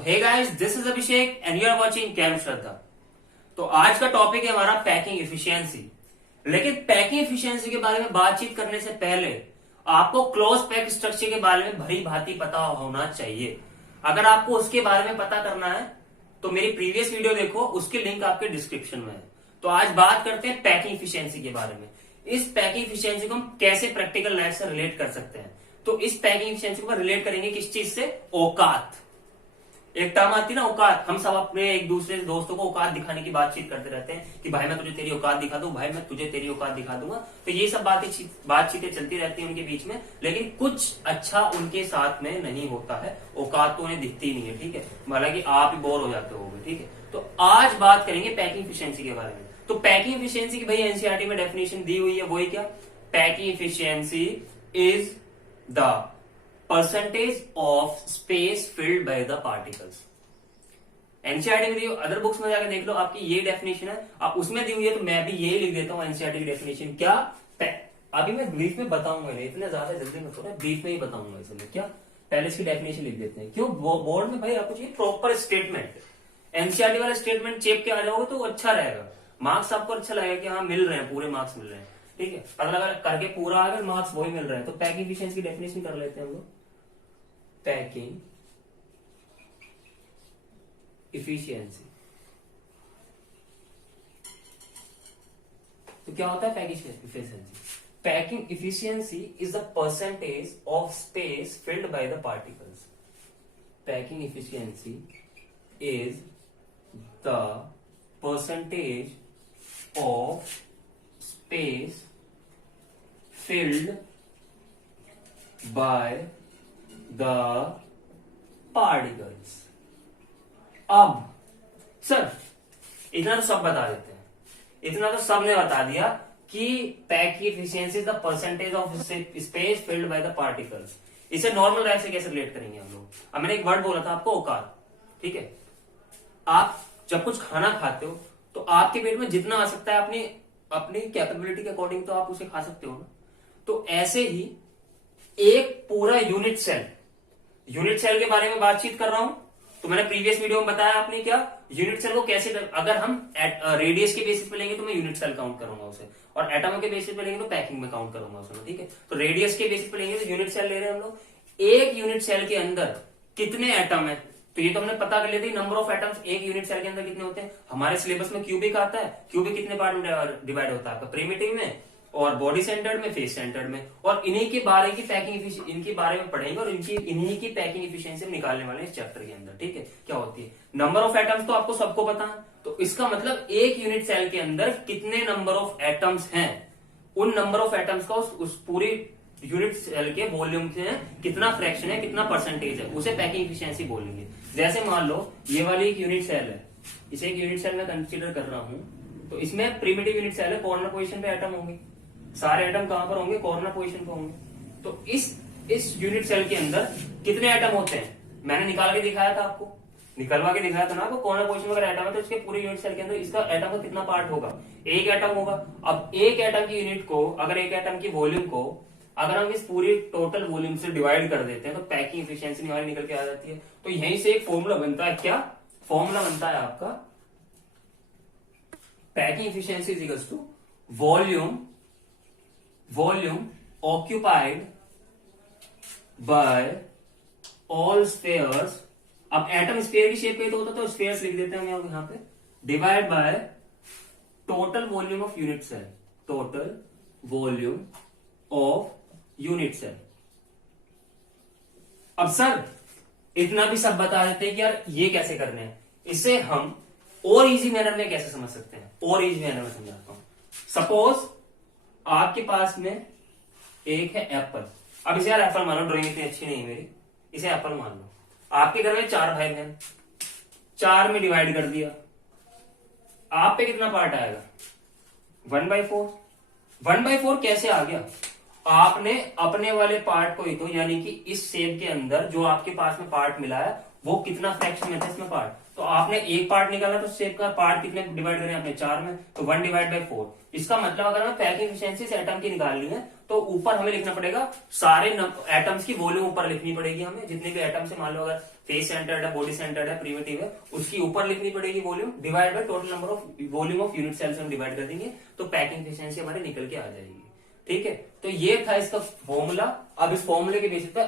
Hey guys, this is Abhishek and you are watching cam Shraddha. तो आज का टॉपिक है हमारा पैकिंग इफिशियंसी। लेकिन पैकिंग इफिशियंसी के बारे में बातचीत करने से पहले आपको क्लोज पैक स्ट्रक्चर के बारे में भली भांति पता होना चाहिए। अगर आपको उसके बारे में पता करना है तो मेरी प्रीवियस वीडियो देखो, उसकी लिंक आपके डिस्क्रिप्शन में है। तो आज बात करते हैं पैकिंग इफिशियंसी के बारे में। इस पैकिंग इफिशियंसी को हम कैसे प्रैक्टिकल लाइफ से रिलेट कर सकते हैं। तो इस पैकिंग इफिशियंसी को रिलेट करेंगे किस चीज से? औकात। एक टर्म आती है ना, औकात। हम सब अपने एक दूसरे दोस्तों को औकात दिखाने की बातचीत करते रहते हैं कि भाई मैं तुझे तेरी औकात दिखा दूं, भाई मैं तुझे तेरी औकात दिखा दूंगा। तो ये सब बातचीतें चलती रहती हैं उनके बीच में, लेकिन कुछ अच्छा उनके साथ में नहीं होता है। औकात तो उन्हें दिखती नहीं है, ठीक है। हालांकि आप ही बोर हो जाते होंगे, ठीक है। तो आज बात करेंगे पैकिंग इफिशियंसी के बारे में। तो पैकिंग इफिशियंसी की भाई एनसीईआरटी में डेफिनेशन दी हुई है, वही क्या? Packing efficiency is the percentage of space filled by the particles। NCERT में दी, अदर बुक्स में जाकर देख लो, आपकी ये डेफिनेशन है। आप उसमें दी हुई है तो मैं भी यही लिख देता हूँ एनसीईआरटी की डेफिनेशन। क्या? अभी मैं ब्रीफ में बताऊंगा, इतने ज्यादा जल्दी मत होना, ब्रीफ में ही बताऊंगा। इसलिए क्या पहले इसकी डेफिनेशन लिख देते हैं। क्यों? बोर्ड में भाई आपको चाहिए प्रॉपर स्टेटमेंट। एनसीईआरटी वाला स्टेटमेंट चेप के आ जाओगे तो अच्छा रहेगा, मार्क्स आपको अच्छा लगेगा कि हाँ मिल रहे हैं, पूरे मार्क्स मिल रहे हैं, ठीक है। अगर करके पूरा अगर मार्क्स वही मिल रहे हैं तो पैकिंग इफिशियंसी की डेफिनेशन कर लेते हैं हम लोग। पैकिंग इफिशियंसी तो क्या होता है packing efficiency? Packing efficiency is the percentage of space filled by the particles. Packing efficiency is the percentage of space filled by the particles. अब सर इतना तो सब बता देते हैं, इतना तो सबने बता दिया कि packing efficiency is the percentage of space filled by the particles. इसे नॉर्मल लाइफ से कैसे रिलेट करेंगे हम लोग? अब मैंने एक वर्ड बोला था आपको, औकात, ठीक है। आप जब कुछ खाना खाते हो तो आपके पेट में जितना आ सकता है अपनी अपनी कैपेबिलिटी के अकॉर्डिंग तो आप उसे खा सकते हो ना। तो ऐसे ही एक पूरा यूनिट सेल के बारे में बातचीत कर रहा हूं। तो मैंने प्रीवियस वीडियो में बताया आपने क्या यूनिट सेल को कैसे अगर हम रेडियस के बेसिस पे लेंगे तो मैं यूनिट सेल काउंट करूंगा उसे, और एटम के बेसिस पे लेंगे तो पैकिंग में काउंट करूंगा उसे, ठीक है। तो रेडियस के बेसिस पे लेंगे तो यूनिट सेल ले रहे हैं हम लोग। एक यूनिट सेल के अंदर कितने एटम है तो ये तो हमने पता कर लिया था। नंबर ऑफ एटम्स एक यूनिट सेल के अंदर कितने होते हैं? हमारे सिलेबस में क्यूबिक आता है। क्यूबिक कितने पार्ट में डिवाइड होता है आपका? प्रिमिटिव में, और बॉडी सेंटर्ड में, फेस सेंटर्ड में। और इन्हीं के बारे की पैकिंग इनके बारे में पढ़ेंगे और इन्हीं की पैकिंग इफिशियंसी निकालने वाले इस चैप्टर के अंदर, ठीक है। क्या होती है नंबर ऑफ एटम्स तो आपको सबको पता है। तो इसका मतलब एक यूनिट सेल के अंदर कितने नंबर ऑफ एटम्स हैं, उन नंबर ऑफ एटम्स का उस पूरी यूनिट सेल के वॉल्यूम से कितना फ्रैक्शन है, कितना परसेंटेज है, उसे पैकिंग इफिशियंसी बोलेंगे। जैसे मान लो ये वाली एक यूनिट सेल है, इसे एक यूनिट सेल में कंसीडर कर रहा हूं। तो इसमें प्रिमिटिव यूनिट सेल है, कॉर्नर पोजीशन पे एटम होंगे, सारे एटम कहां पर होंगे? कॉर्नर पोजीशन पे होंगे। तो इस यूनिट सेल के अंदर कितने एटम होते हैं? मैंने निकाल के दिखाया था आपको, निकलवा के दिखाया था ना आपको। कॉर्नर पोजीशन में अगर एटम है तो इसके पूरे यूनिट सेल के अंदर इसका एटम का कितना पार्ट होगा? एक एटम होगा। अब एक एटम की यूनिट को, अगर एक एटम की वॉल्यूम को अगर हम इस पूरी टोटल वॉल्यूम से डिवाइड कर देते हैं तो पैकिंग इफिशियंसी हमारी निकल के आ जाती है। तो यहीं से एक फॉर्मूला बनता है। क्या फॉर्मूला बनता है आपका? Packing efficiency is equals to volume occupied by all spheres. अब एटम स्फेयर की शेप पे तो होता तो स्फेयर्स लिख देते हैं हम यहां पे, divide by total volume of unit cell. Total volume of unit cell. अब सर इतना भी सब बता देते हैं कि यार ये कैसे करने हैं, इसे हम और इजी मैनर में कैसे समझ सकते हैं? और इजी मैनर में समझाता हूं। सपोज आपके पास में एक है एप्पल। अब इसे यार एप्पल मानो, ड्राइंग इतनी अच्छी नहीं है मेरी, इसे एप्पल मान लो। आपके घर में 4 भाई बहन, 4 में डिवाइड कर दिया, आप पे कितना पार्ट आएगा? 1/4। 1/4 कैसे आ गया? आपने अपने वाले पार्ट को ही तो, यानी कि इस शेप के अंदर जो आपके पास में पार्ट मिला है वो कितना फ्रैक्शन में था इसमें पार्ट, तो तो आपने एक पार्ट निकाला तो शेप का पार्ट कितने डिवाइड करें आपने 4 में, तो 1 डिवाइड बाई 4। इसका मतलब अगर हमें पैकिंग एफिशिएंसी से एटम की निकालनी है तो ऊपर हमें लिखना पड़ेगा सारे एटम्स की वॉल्यूम ऊपर लिखनी पड़ेगी हमें, जितने भी एटम्स है मान लो अगर फेस सेंटर्ड है, बॉडी सेंटर्ड है, प्रिमिटिव है, उसकी ऊपर लिखनी पड़ेगी volume, divide by total number of volume of unit cells हम डिवाइड कर देंगे तो पैकिंग एफिशिएंसी हमारे निकल के आ जाएगी। ठीक है, तो ये था इसका फॉर्मूला। अब इस फॉर्मूले के बेसिस पे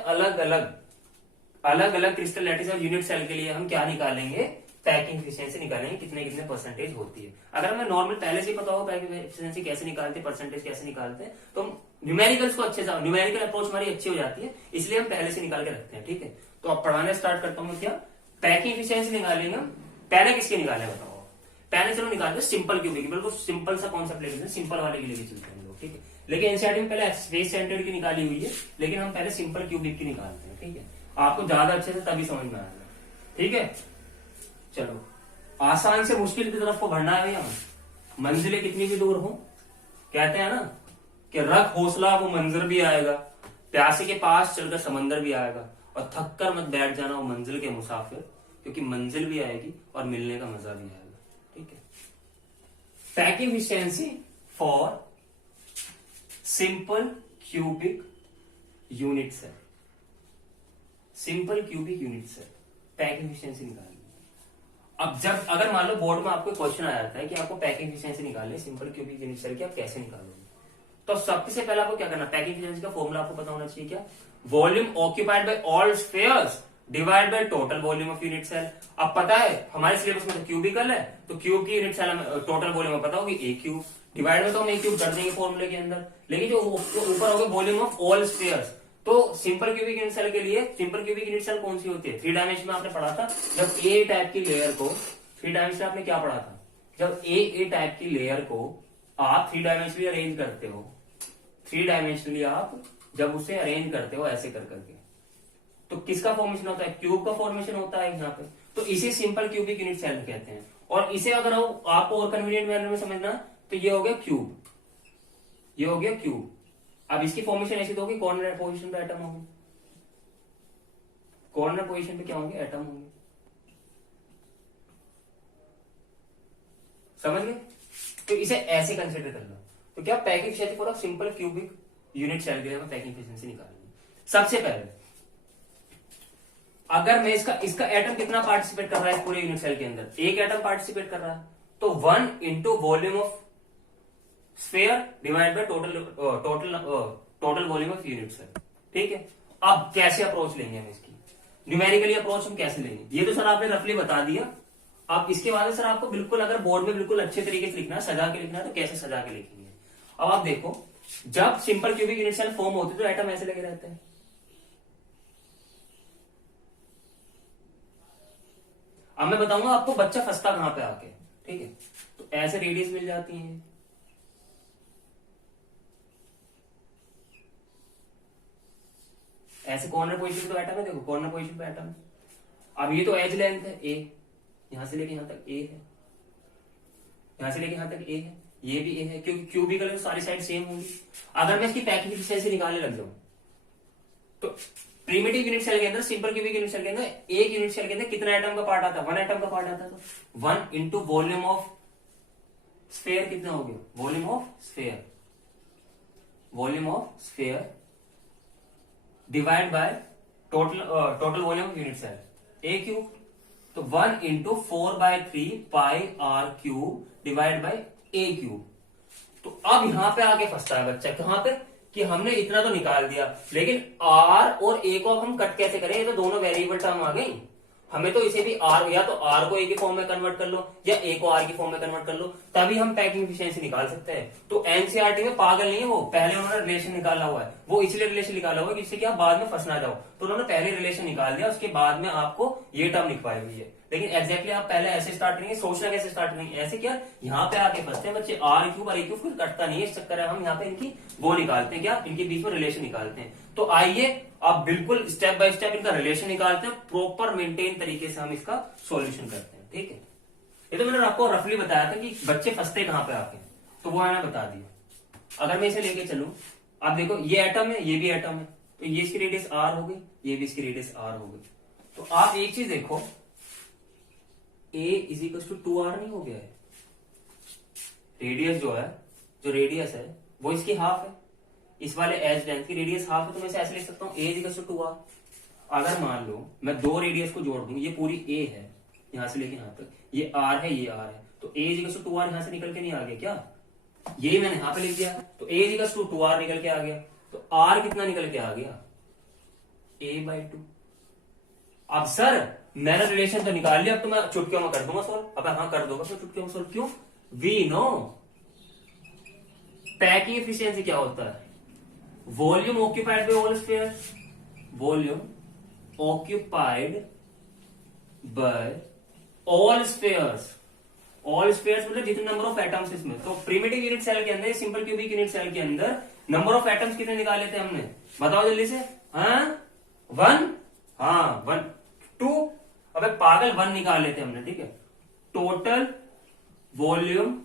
अलग अलग क्रिस्टल लैटिस और यूनिट सेल के लिए हम क्या निकालेंगे, पैकिंग एफिशिएंसी निकालेंगे, कितने कितने परसेंटेज होती है। अगर हमें नॉर्मल पहले से ही पता होगा पैकिंग एफिशिएंसी कैसे निकालते हैं, परसेंटेज कैसे निकालते हैं, तो हम न्यूमेरिकल्स को अच्छे से, न्यूमेरिकल अप्रोच हमारी अच्छी हो जाती है, इसलिए हम पहले से निकाल के रखते हैं। ठीक है, तो अब पढ़ाने स्टार्ट करता हूँ। क्या पैकिंग एफिशिएंसी निकालेंगे हम, पहले किसके निकाले बताओ। पहले चलो निकालते हैं सिंपल क्यूबिक, बिल्कुल सिंपल सा कॉन्सेप्ट लेते हैं, सिंपल वाले के लिए भी चलते हैं लोग। ठीक है, लेकिन एनसीईआरटी में पहले स्पेस सेंटर्ड की निकाली हुई है, लेकिन हम पहले सिंपल क्यूबिक की निकालते हैं। ठीक है, आपको ज्यादा अच्छे से तभी समझ में आएगा। ठीक है, चलो आसान से मुश्किल की तरफ को बढ़ना है भैया। मंजिलें कितनी भी दूर हो, कहते हैं ना कि रख हौसला वो मंजर भी आएगा, प्यासे के पास चलकर समंदर भी आएगा, और थक कर मत बैठ जाना वो मंजिल के मुसाफिर, क्योंकि मंजिल भी आएगी और मिलने का मजा भी आएगा। ठीक है, packing efficiency for simple cubic unit cell, simple cubic unit cell packing efficiency निकालनी। अब जब अगर मान लो बोर्ड में आपको क्वेश्चन आ जाता है कि आपको पैकिंग एफिशिएंसी निकालनी है सिंपल क्यूबिक यूनिट सेल की, आप कैसे निकालोगे, तो सबसे पहले आपको क्या करना, पैकिंग एफिशिएंसी का फॉर्मूला आपको पता होना चाहिए। क्या, volume occupied by all spheres divide by total volume of unit cell. अब पता है हमारे सिलेबस में तो क्यूबिकल है, तो क्यूब की यूनिट सेल टोटल वॉल्यूम पता होगी ए क्यूब, डिवाइड में तो हम ए क्यूब कर देंगे फॉर्मूले के अंदर, लेकिन जो ऊपर होगा वॉल्यूम ऑफ ऑल स्फीयर्स, तो सिंपल क्यूबिक यूनिट सेल के लिए सिंपल क्यूबिक यूनिट सेल कौन सी होती है, 3 डायमेंशन में आपने पढ़ा था जब ए टाइप की लेयर को, 3 डायमेंशन आपने क्या पढ़ा था, जब ए टाइप की लेयर को आप 3 डायमेंशनली अरेंज करते हो, 3 डायमेंशनली आप जब उसे अरेंज करते हो ऐसे कर करके, तो किसका फॉर्मेशन होता है, क्यूब का फॉर्मेशन होता है यहाँ पे, तो इसे सिंपल क्यूबिक यूनिट सेल कहते हैं। और इसे अगर आपको और कन्वीनियंट मैनर में समझना तो ये हो गया क्यूब, ये हो गया क्यूब। अब इसकी फॉर्मेशन ऐसी तो होगी, कॉर्नर पोजीशन पे एटम होंगे, कॉर्नर पोजीशन पे क्या होंगे, एटम होंगे, समझ गए। तो इसे ऐसे कंसिडर कर लो। तो क्या packing efficiency for simple cubic unit cell के लिए पैकिंग एफिशिएंसी निकालेंगे। सबसे पहले अगर मैं इसका एटम कितना पार्टिसिपेट कर रहा है पूरे यूनिट सेल के अंदर, एक एटम पार्टिसिपेट कर रहा है, तो 1 into volume of sphere divide by total volume of unit cell. ठीक है, अब कैसे अप्रोच लेंगे हम इसकी, न्यूमेरिकली अप्रोच हम कैसे लेंगे, ये तो सर आपने रफली बता दिया। अब इसके बाद सर आपको बिल्कुल अगर बोर्ड में बिल्कुल अच्छे तरीके से लिखना है, सजा के लिखना है, तो कैसे सजा के लिखेंगे। अब आप देखो, जब simple cubic unit cell form होती है तो एटम ऐसे लगे रहते हैं, अब मैं बताऊंगा आपको बच्चा फंसता कहां पे आके। ठीक है, तो ऐसे रेडियस मिल जाती है, ऐसे कॉर्नर पोजीशन पे एटम है, देखो कॉर्नर पोजीशन पे एटम है। अब ये तो एज लेंथ है ए, यहां से लेके यहां तक ए है, यहां से लेके यहां तक ए है, ये भी ए है, क्योंकि क्यूबिकल है तो सारी साइड सेम होंगी। अगर मैं इसकी पैकिंग एफिशिएंसी निकालने लग जाऊं तो प्रिमिटिव यूनिट सेल के अंदर, सिंपल क्यूबिक यूनिट सेल के अंदर, एक यूनिट सेल के अंदर कितना एटम का पार्ट आता है, 1 एटम का पार्ट आता है, तो 1 इंटू वॉल्यूम ऑफ स्फीयर कितना हो गया, volume of sphere, volume of sphere divide by total volume of unit cell a cube, तो 1 into 4/3 pi r cube divide by a cube. तो अब यहां पे आके फंसता है बच्चा, कहां पे, कि हमने इतना तो निकाल दिया, लेकिन आर और ए को हम कट कैसे करें, ये तो दोनों वेरिएबल टर्म आ गई, हमें तो इसे भी आर, या तो आर को ए के फॉर्म में कन्वर्ट कर लो या ए को आर की फॉर्म में कन्वर्ट कर लो, तभी हम पैकिंग एफिशिएंसी निकाल सकते हैं। तो एनसीईआरटी में पागल नहीं है वो, पहले उन्होंने रिलेशन निकाला हुआ है, वो इसलिए रिलेशन निकाला हुआ है जिससे कि आप बाद में फंस ना जाओ, तो उन्होंने पहले रिलेशन निकाल दिया, उसके बाद में आपको ये टर्म लिखवाई हुई है। लेकिन एग्जैक्टली आप पहले ऐसे स्टार्ट करेंगे, सोचना कैसे स्टार्ट करेंगे, ऐसे क्या, यहाँ पे आके फंसते हैं बच्चे, आर क्यूब और ए क्यूब फिर कटता नहीं है, इस चक्कर है हम यहाँ पे इनकी वो निकालते हैं, क्या इनके बीच में रिलेशन निकालते हैं। तो आइए आप बिल्कुल स्टेप बाय स्टेप इनका रिलेशन निकालते हैं, प्रॉपर मेंटेन तरीके से हम इसका सॉल्यूशन करते हैं। ठीक है, ये तो मैंने आपको रफली बताया था कि बच्चे फंसते कहां पे आके, तो वो मैंने बता दिया। अगर मैं इसे लेके चलूं, आप देखो ये एटम है, ये भी एटम है, तो ये इसकी रेडियस आर हो गई, ये भी इसकी रेडियस आर हो गई। तो आप एक चीज देखो, ए इज इक्वल टू 2r नहीं हो गया है? रेडियस जो है, जो रेडियस है वो इसकी हाफ है, इस वाले एज लेंथ की रेडियस हाफ है, तो मैं इसे ऐसे लिख सकता हूँ a is equal to 2r। अगर मान लो मैं दो रेडियस को जोड़ दूं, ये पूरी a है यहां से लेके यहां तक, ये r है ये r है, तो a is equal to 2r यहां से निकल के नहीं आ गया क्या? ये मैंने यहां पे लिख दिया, तो a is equal to 2r निकल के आ गया, तो r कितना निकल के आ गया? a/2। अब सर मैंने रिलेशन तो निकाल लिया, अब तो मैं चुटकियों में कर दूंगा सॉल्व। अब हाँ कर दूंगा तो चुटकियों में सॉल्व। क्यों? वी नो पैकिंग एफिशिएंसी क्या होता है? Volume occupied by all sphere, volume occupied by all spheres. All spheres मतलब जितने नंबर ऑफ एटम्स इसमें, तो प्रिमिटिव यूनिट सेल के अंदर, सिंपल क्यूबिक यूनिट सेल के अंदर नंबर ऑफ एटम्स कितने निकाले थे हमने? बताओ जल्दी से। हाँ 1, हाँ 1 2, अबे पागल 1 निकाल लेते हमने, ठीक है। Total volume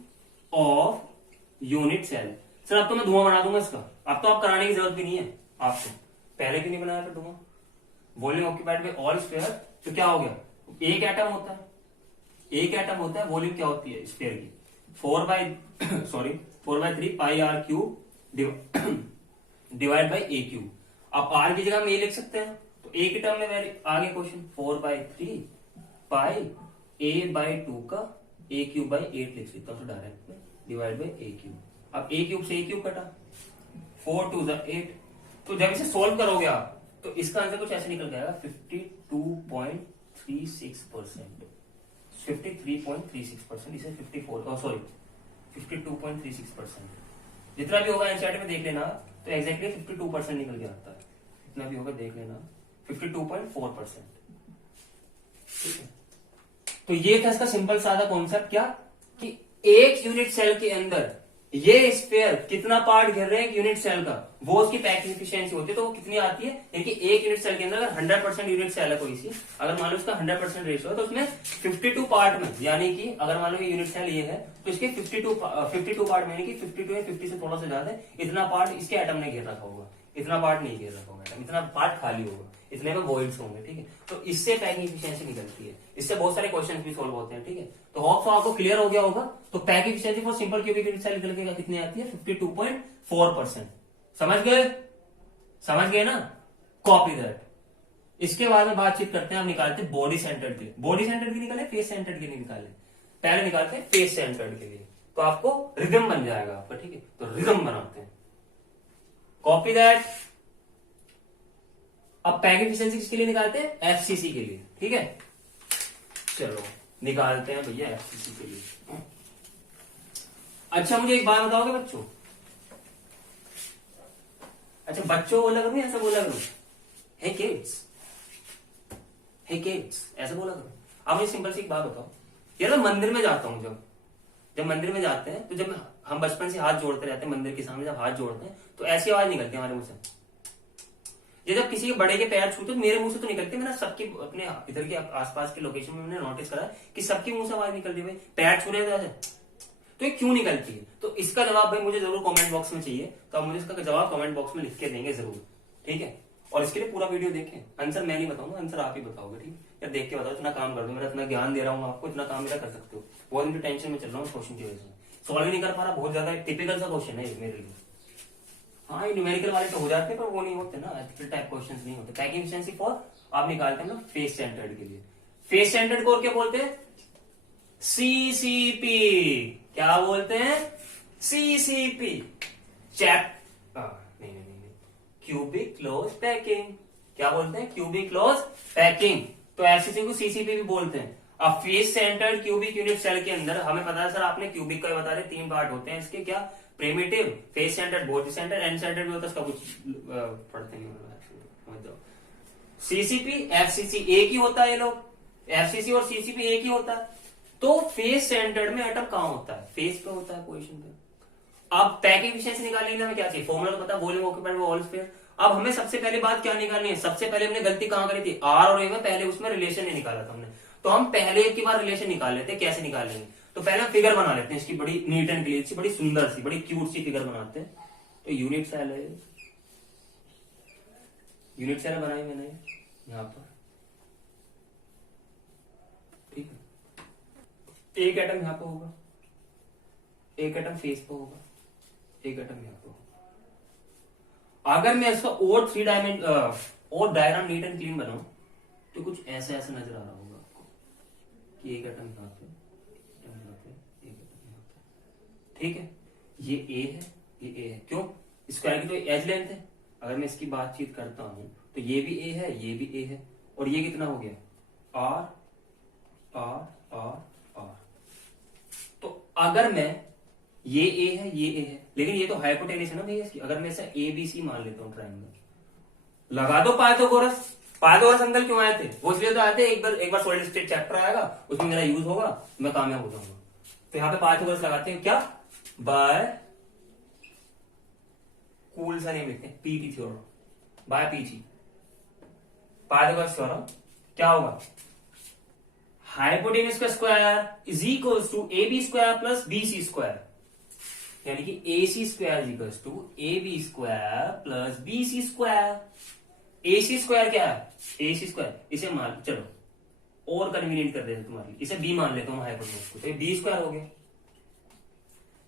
of unit cell. Sir अब तो मैं धुआं बना दूंगा इसका, अब तो आप कराने की जरूरत भी नहीं है आपको, पहले क्यों नहीं बनाया था धुआं? Volume occupied by all sphere, तो क्या हो गया? एक एटम होता है, एक एटम होता है, वॉल्यूम क्या होती है स्फीयर की? 4/3 पाई r cube divide by a cube. अब r की जगह हम ये लिख सकते हैं, तो ए की टर्म में आगे क्वेश्चन 4/3 पाई a/2 का a क्यूब बाई 8 लिख सकता हूँ डायरेक्ट में, डिवाइड बाई ए क्यूब। अब ए क्यूब से ए क्यूब कटा, 4 2 8, तो जब इसे सोल्व करोगे आप तो इसका आंसर कुछ ऐसे निकल जाएगा 52.36%, 53.36%, इसे 52.36%, जितना भी होगा एनसीईआरटी में देख लेना, तो एग्जैक्टली 52% निकल के आता है, जितना भी होगा देख लेना, 52.4%। ठीक है, तो ये था इसका सिंपल सादा कॉन्सेप्ट, क्या कि एक यूनिट सेल के अंदर ये स्फीयर कितना पार्ट घेर रहे हैं यूनिट सेल का, वो उसकी पैकिंग एफिशिएंसी होती है, तो वो कितनी आती है? यानी एक यूनिट सेल के अंदर अगर 100% यूनिट सेल है कोई सी, अगर मान लो उसका 100% रेशियो है, तो उसमें 52 पार्ट में, यानी कि अगर मान लो यूनिट सेल ये है तो इसके 52 पार्ट में, यानी कि 52 या 50 से थोड़ा सा ज्यादा इतना पार्ट इसके एटम ने घेर रखा होगा, इतना पार्ट नहीं घेर रखा होगा, इतना पार्ट खाली होगा, इतने में वॉइड्स होंगे। ठीक है, तो इससे पैकिंग एफिशिएंसी निकलती है, इससे बहुत सारे क्वेश्चन भी सोल्व होते हैं। ठीक है, तो होप सो आपको क्लियर हो गया होगा। तो packing efficiency for simple cubic unit cell निकल के कितनी आती है? 52.4%। समझ गए? समझ गए ना? Copy that. इसके बाद में बातचीत करते हैं, हम निकालते हैं बॉडी सेंटर्ड के लिए। बॉडी सेंटर्ड के निकाले, फेस सेंटर्ड के लिए निकाले? पहले निकालते हैं फेस सेंटर्ड के लिए, तो आपको रिदम बन जाएगा आपका। ठीक है, तो रिदम बनाते हैं, कॉपी दैट। अब पैकिंग एफिशिएंसी किसके लिए निकालते हैं? एफसीसी के लिए। ठीक है, चलो निकालते हैं भैया एफसीसी के लिए। अच्छा मुझे एक बात बताओगे बच्चों? अच्छा बच्चों बोला करूं, ऐसा बोला करूं? हे किड्स, हे किड्स ऐसा बोला करूं? अब मुझे सिंपल सी एक बात बताओ यार, मैं मंदिर में जाता हूं, जब मंदिर में जाते हैं, तो जब हम बचपन से हाथ जोड़ते रहते हैं मंदिर के सामने, जब हाथ जोड़ते हैं तो ऐसी आवाज निकलती है हमारे मुंह से। ये जब किसी के बड़े के पैर छूते तो मेरे मुंह से तो निकलती है, मैंने सबके अपने इधर के आसपास के लोकेशन में मैंने नोटिस करा कि सबके मुंह से आवाज निकलती है, भाई पैर छू रहे थे, तो ये क्यों निकलती है? तो इसका जवाब भाई मुझे जरूर कमेंट बॉक्स में चाहिए, तो आप मुझे इसका जवाब कमेंट बॉक्स में लिख के देंगे जरूर। ठीक है, और इसके लिए पूरा वीडियो देखें, आंसर मैं नहीं बताऊंगा, आंसर आप ही बताओगे। ठीक है, या देख के बताओ, इतना काम कर दो, मेरा इतना ज्ञान दे रहा हूँ आपको, इतना काम मेरा कर सकते हो। बहुत दिन टेंशन में चल रहा हूँ क्वेश्चन की वजह से, सॉल्व नहीं कर पा रहा, बहुत ज्यादा टिपिकल सा क्वेश्चन है मेरे लिए। हाँ, ये न्यूमेरिकल वाले तो हो जाते हैं, पर वो नहीं होते ना, एथिकल टाइप क्वेश्चंस नहीं होते। पैकिंग एफिशिएंसी फॉर आप निकालते हैं ना फेस सेंटर्ड के लिए। फेस सेंटर्ड को और क्या बोलते हैं? सीसीपी। क्या बोलते हैं? सीसीपी। नहीं, क्यूबिक क्लोज पैकिंग। क्या बोलते हैं? Cubic close packing. तो एफसीसी को सीसीपी भी बोलते हैं। अब face centred cubic unit cell के अंदर हमें पता है सर, आपने क्यूबिक का बता रहे 3 पार्ट होते हैं इसके, क्या? Primitive, face centred, body centred, and centred भी होता है, उसका कुछ पढ़ते नहीं समझ जाओ। सीसीपी एफसीसी एक ही होता है, ये लोग एफसीसी और सीसीपी एक ही होता है। तो फेस सेंटर्ड में एटम कहां होता है? फेस पे होता है, पोजीशन पे। अब पैकिंग एफिशिएंसी निकालने के लिए हमें क्या चाहिए? फॉर्मूला तो पता है, volume occupied by all sphere. अब हमें सबसे पहले बात क्या निकालनी है? सबसे पहले हमने गलती कहां करी थी? आर और ए में पहले उसमें रिलेशन नहीं निकाला था हमने, तो हम पहले एक के बाद रिलेशन निकाल लेते हैं। कैसे निकालेंगे? तो पहले हम फिगर बना लेते हैं इसकी, बड़ी नीट एंड क्लीन सी, बड़ी सुंदर सी, बड़ी क्यूट सी फिगर बनाते हैं। तो यूनिट सेल है, यूनिट सेल बनाई मैंने यहां पर। ठीक है, एक एटम यहां पे होगा, एक एटम फेस पे होगा, एक एटम यहां पे होगा। अगर मैं इसका और 3 डायमेंशन और डायग्राम नीट एंड क्लीन बनाऊं तो कुछ ऐसे ऐसे नजर आ रहा होगा आपको कि एक एटम यहां पे, एक एटम यहां पे, एक एटम यहां पे। ठीक है, ये ए है, ये ए है। क्यों? स्क्वायर की तो एज लेंथ है। अगर मैं इसकी बातचीत करता हूं तो ये भी ए है, ये भी ए है, और ये कितना हो गया? R r r r. तो अगर मैं ये ए है, ये ए है, लेकिन ये तो हाइपोटेन्यूस है ना भैया इसकी। अगर मैं इसे ए बी सी मान लेता हूँ ट्राइंगल, लगा दो पाइथागोरस। पाइथागोरस अंकल क्यों आए थे? वो इसलिए तो आए थे, एक बार सॉलिड स्टेट चैप्टर आएगा, उसमें मेरा यूज होगा, मैं कामयाब हो जाऊंगा। तो यहाँ पे पाइथागोरस लगाते हैं क्या? बाय कूल सा नेम लिखते हैं, PT theorem, by PG. Pythagoras theorem क्या होगा? हाइपोटेन्यूस का square is equals to A B square plus B C square, यानी कि A C square is equals to A B square plus B C square. A C square क्या है? ए C square, इसे मान, चलो और कन्वीनियंट कर देते तुम्हारे लिए, इसे बी मान लेता हूं हाइपोटेन्यूस को, तो बी स्क्वायर हो गया।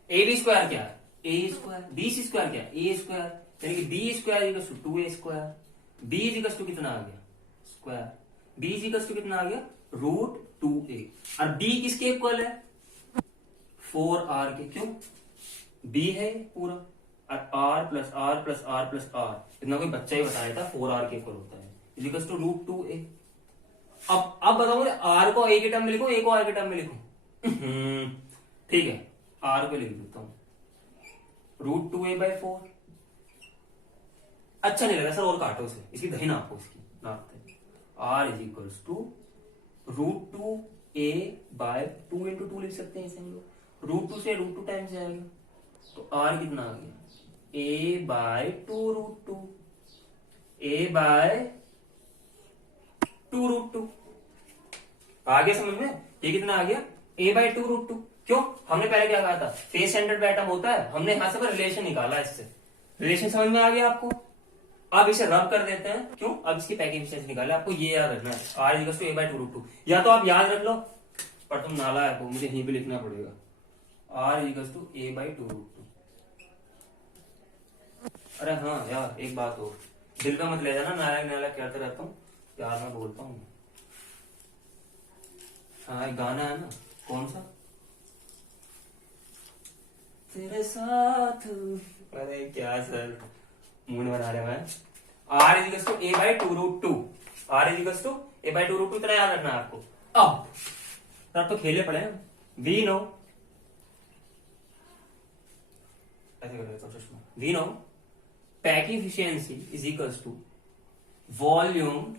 ए बी स्क्वायर क्या है? A square. B C square क्या है? ए स्क्वायर, यानी कि b square equals to 2a square. B is equals to कितना आ गया? Square. B is equals to कितना आ गया? √2a। और बी किसके इक्वल है? 4r के। क्यों? बी है पूरा, और r plus r plus r plus r, इतना कोई बच्चा ही बताया था 4r के इक्वल होता है, इज इक्वल्स टू √2a। अब बताओ आर को ए के टर्म में लिखूं, ए को आर के टर्म में लिखूं? ठीक है, आर को लिख देता हूं √2a/4। अच्छा नहीं लगा सर, और काटो से, इसकी दही नापो, इसकी नापते। R is equals to √2a/2 into 2 लिख सकते हैं इसे हम लोग। √2 से √2 टाइम्स जाएगा, तो आर कितना आ गया? a/2 √2, a/2 √2। आ गया समझ में? ये कितना आ गया? a/2 √2। क्यों? हमने पहले क्या कहा था? फेस सेंटर्ड एटम होता है, हमने यहां से रिलेशन निकाला, इससे रिलेशन समझ में आ गया आपको? अब इसे रब कर देते हैं। क्यों? अब इसकी पैकिंग एफिशिएंसी निकाले, आपको ये याद रखना है, r इक्वल्स टू a/2 √2। या तो आप याद रख लो, पर तुम नालायक हो, मुझे यहीं पे लिखना पड़ेगा, r इक्वल्स टू a/2 √2। अरे हाँ यार, एक बात और, दिल का मत ले जाना, नालायक नालायक कहते रहता हूँ, यार मैं बोलता हूँ। हाँ, एक गाना है ना, कौन सा? तेरे साथ। अरे क्या सर, मूड बना रहे हैं। r is equals to a/2 √2, r is equals to a/2 √2, इतना याद रखना है आपको। अब तो खेले पड़े हैं, वी नो, ऐसे कर देता हूं चश्मा। We know packing efficiency is equals to volume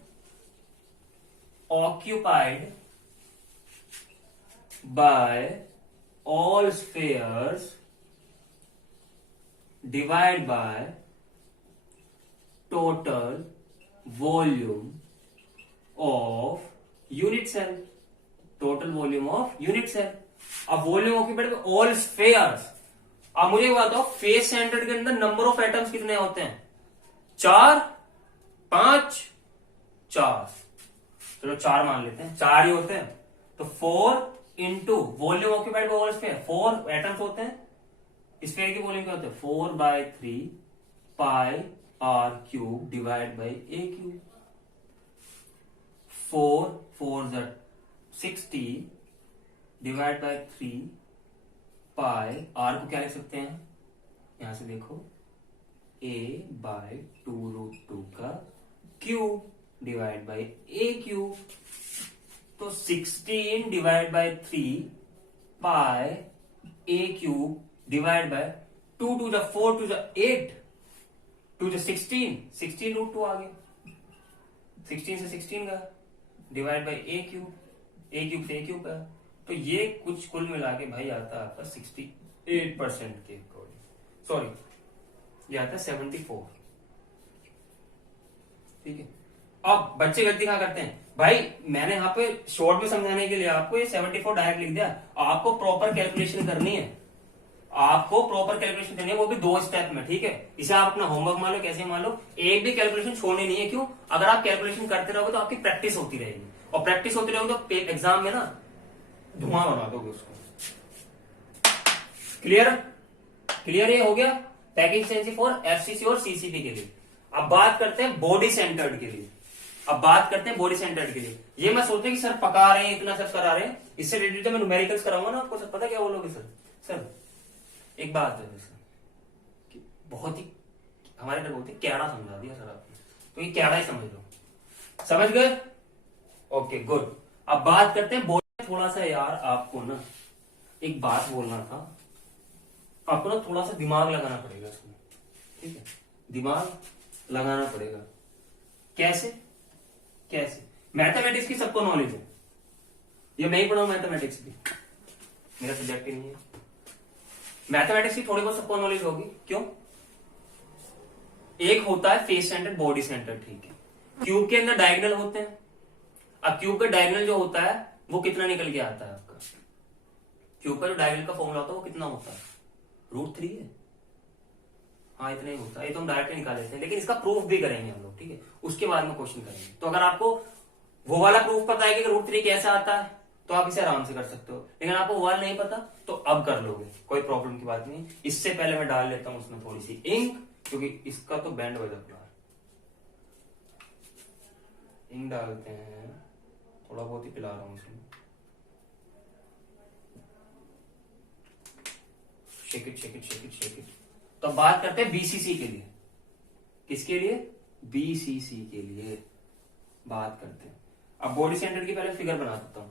occupied by all spheres divide by total volume of unit cell. Total volume of unit cell. अब volume occupied by all spheres. अब मुझे बताओ, face centred के अंदर number of atoms कितने होते हैं? 4, 5, 4। चलो 4 मान लेते हैं, 4 ही होते हैं। तो 4 into volume occupied by all sphere, 4 atoms होते हैं। स्फीयर की वॉल्यूम क्या होता है? 4/3 पाई r cube divide by a cube. 4 4 60 divide by 3 pi r को क्या लिख सकते हैं? यहां से देखो, a/2 √2 का cube divide by a cube. तो 16 divide by 3 pi a cube divide bye 2 2 4 2 8 2 16 16 √2 आ गया। 16 से 16 का डिवाइड बाय a क्यूब से a क्यूब का। तो ये कुछ कुल मिला के भाई आता है आपका 68% के अकॉर्डिंग, सॉरी ये आता है 74। ठीक है। अब बच्चे गलती क्या करते हैं भाई, मैंने यहाँ पे शॉर्ट में समझाने के लिए आपको ये 74 डायरेक्ट लिख दिया। आपको प्रॉपर कैलकुलेशन करनी है, आपको प्रॉपर कैलकुलेशन करनी है, वो भी 2 स्टेप में। ठीक है, इसे आप अपना होमवर्क मान लो, कैसे मान लो, एक भी कैलकुलेशन छोड़नी नहीं है। क्यों? अगर आप कैलकुलेशन करते रहोगे तो आपकी प्रैक्टिस होती रहेगी, और प्रैक्टिस होती रहेगी तो एग्जाम में ना धुआं बना दोगे उसको। क्लियर? क्लियर ये हो गया पैकिंग एफिशिएंसी फॉर एफसीसी और सीसीपी के लिए। अब बात करते हैं बॉडी सेंटर्ड के लिए। अब बात करते हैं बॉडी सेंटर्ड के लिए। ये मैं सोचते कि सर पका रहे हैं, इतना सब करा रहे हैं, इससे रिलेटेड तो मैं न्यूमेरिकल्स कराऊंगा ना आपको। सर पता क्या बोलोगे? सर एक बात है सर, कि बहुत ही हमारे इधर बोलते कैड़ा समझा दिया सर आपने, तो ये कैड़ा ही समझ लो। समझ गए? Okay good. अब बात करते हैं बॉडी। थोड़ा सा यार आपको ना एक बात बोलना था, आपको ना थोड़ा सा दिमाग लगाना पड़ेगा इसमें, ठीक है? दिमाग लगाना पड़ेगा। कैसे? कैसे? मैथमेटिक्स की सबको नॉलेज है, ये मैं ही पढ़ाऊं मैथमेटिक्स की, मेरा सब्जेक्ट ही नहीं है। मैथमेटिक्स की थोड़ी बहुत सबको नॉलेज होगी। क्यों? एक होता है फेस सेंटर, बॉडी सेंटर, ठीक है? क्यूब के अंदर डायगोनल होते हैं। अब क्यूब का डायगोनल जो होता है वो कितना निकल के आता है आपका? क्यूब का जो डायगोनल का फॉर्मूला होता है वो कितना होता है? √3 है। हाँ इतना ही होता है, ये तो हम डायरेक्ट निकाल लेते हैं, लेकिन इसका प्रूफ भी करेंगे हम लोग, ठीक है? उसके बाद में क्वेश्चन करेंगे। तो अगर आपको वो वाला प्रूफ पता है कि √3 कैसे आता है तो आप इसे आराम से कर सकते हो, लेकिन आपको वो वाला नहीं पता तो अब कर लोगे, कोई प्रॉब्लम की बात नहीं। इससे पहले मैं डाल लेता हूं उसमें थोड़ी सी इंक, क्योंकि इसका तो बैंड बजा पड़ा है। इंक डालते हैं, थोड़ा बहुत ही पिला रहा हूं इसमें। Shake it shake it shake it shake it. तो अब बात करते हैं बीसीसी के लिए। किसके लिए? बीसीसी के लिए बात करते हैं। अब बॉडी सेंटर की पहले फिगर बना देता हूं।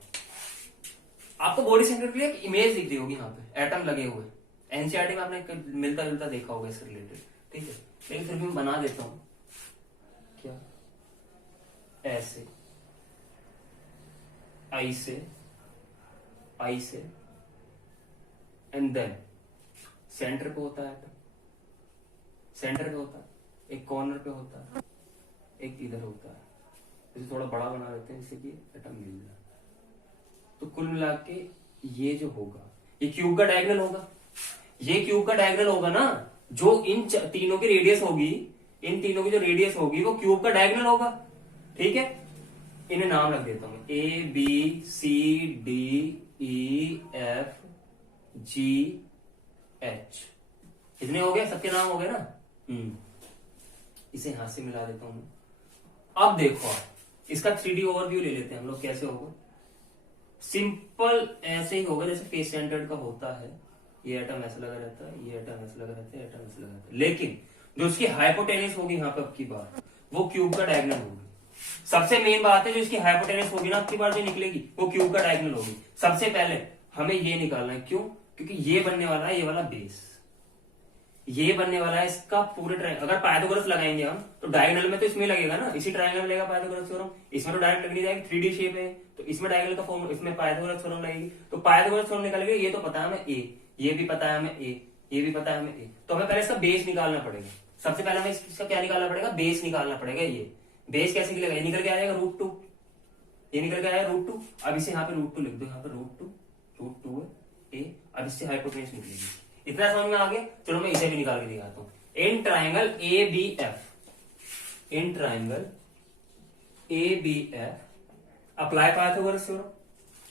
आपको बॉडी सेंटर के लिए एक इमेज दिख रही होगी, यहाँ पे एटम लगे हुए। एनसीईआरटी में आपने मिलता जुलता देखा होगा इससे रिलेटेड, ठीक है? लेकिन फिर भी मैं बना देता हूं। क्या? ऐसे आई से एंड देन सेंटर पे होता है एटम, सेंटर पे होता है, एक कॉर्नर पे होता है, एक इधर होता है। इसे थोड़ा बड़ा बना देते हैं जिससे कि एटम मिल जाए। तो कुल मिला के ये जो होगा ये क्यूब का डायगोनल होगा। ये क्यूब का डायगोनल होगा ना, जो इन तीनों की रेडियस होगी, इन तीनों की जो रेडियस होगी वो क्यूब का डायगोनल होगा, ठीक है? इन्हें नाम रख देता हूं, ABCDEFGH। इतने हो गए, सबके नाम हो गए ना। इसे यहां से मिला देता हूं मैं। अब देखो आप इसका 3D ओवरव्यू ले लेते हैं हम लोग। कैसे होगा? सिंपल ऐसे ही होगा जैसे फेस सेंटर्ड का होता है। ये एटम ऐसा लगा रहता है, ये एटम ऐसा लगा रहता है, एटम ऐसा लगा रहता है, लेकिन जो इसकी हाइपोटेनस होगी यहाँ पे आपकी बार, वो क्यूब का डायगोनल होगी। सबसे मेन बात है, जो इसकी हाइपोटेनस होगी ना आपकी बार जो निकलेगी वो क्यूब का डायगोनल होगी। सबसे पहले हमें ये निकालना है। क्यों? क्योंकि ये बनने वाला है, ये वाला बेस, ये बनने वाला है इसका पूरे ट्रायंगल। अगर पाइथागोरस लगाएंगे हम तो डायगोनल में तो इसमें लगेगा ना, इसी ट्रायंगल में लगेगा पाइथागोरस थ्योरम। इसमें तो डायरेक्ट लगनी जाएगी, 3D शेप है तो इसमें डायगोनल का फॉर्म, इसमें पाइथागोरस थ्योरम लगेगी। तो पाइथागोरस थ्योरम निकल गया। ये तो पता है हमें ए, ये भी पता है हमें ए, ये भी पता है हमें ए। तो हमें पहले इसका बेस निकालना पड़ेगा। सबसे पहले हमें इसका क्या निकालना पड़ेगा? बेस निकालना पड़ेगा। ये बेस कैसे निकलेगा? ये निकल के आ जाएगा √2, ये निकल के आएगा √2। अब इसे यहाँ पे √2 लिख दो, यहाँ पे √2 ए। अब इससे हाइपोटेनस निकलेगी। इतना समझ में आ गया? चलो मैं इसे भी निकाल के दिखाता हूँ। In triangle ABF, in triangle ABF apply Pythagoras theorem.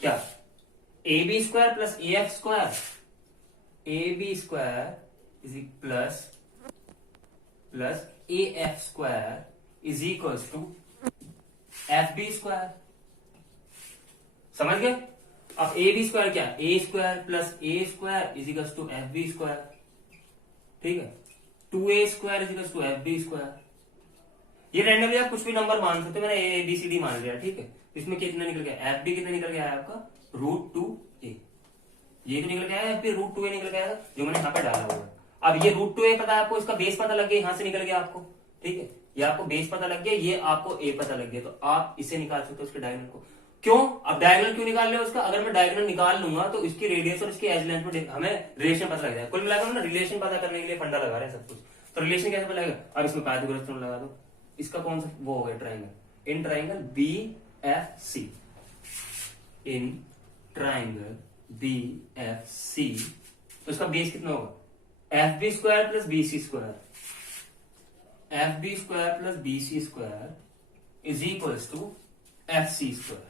क्या? AB square plus AF square, AB square is plus AF square is equals to FB square. समझ गए? अब AB स्क्वायर क्या? A square plus A square is equals to FB square, ठीक है? 2A square is equals to FB square. ये randomly आप कुछ भी नंबर मान सकते हो, मैंने ABCD मान लिया, ठीक है? इसमें कितना निकल गया? FB कितना निकल गया है आपका? √2A। ये तो निकल गया है, फिर √2A निकल गया है जो मैंने यहाँ पे डाला हुआ है। अब ये √2A पता है आपको, इसका बेस पता लग गया, यहां से निकल गया आपको, ठीक है? ये आपको बेस पता लग गया, ये आपको A पता लग गया, तो आप इसे निकाल सकते हो उसके डायगोनल को। क्यों? अब डायगोनल क्यों निकाल रहे हो उसका? अगर मैं डायगोनल निकाल लूंगा तो इसकी रेडियस और इसकी एज लेंथ में हमें रिलेशन पता लग जाएगा। कुल मिलाकर ना रिलेशन पता करने के लिए फंडा लगा रहे हैं सब कुछ। तो रिलेशन कैसे पता लगेगा? अब इसमें पाइथागोरस थ्योरम लगा दो। इसका कौन सा वो हो गया triangle? In triangle BFC, in triangle BFC, तो इसका बेस कितना होगा? FB square plus BC square, FB square plus BC square is equals to FC square.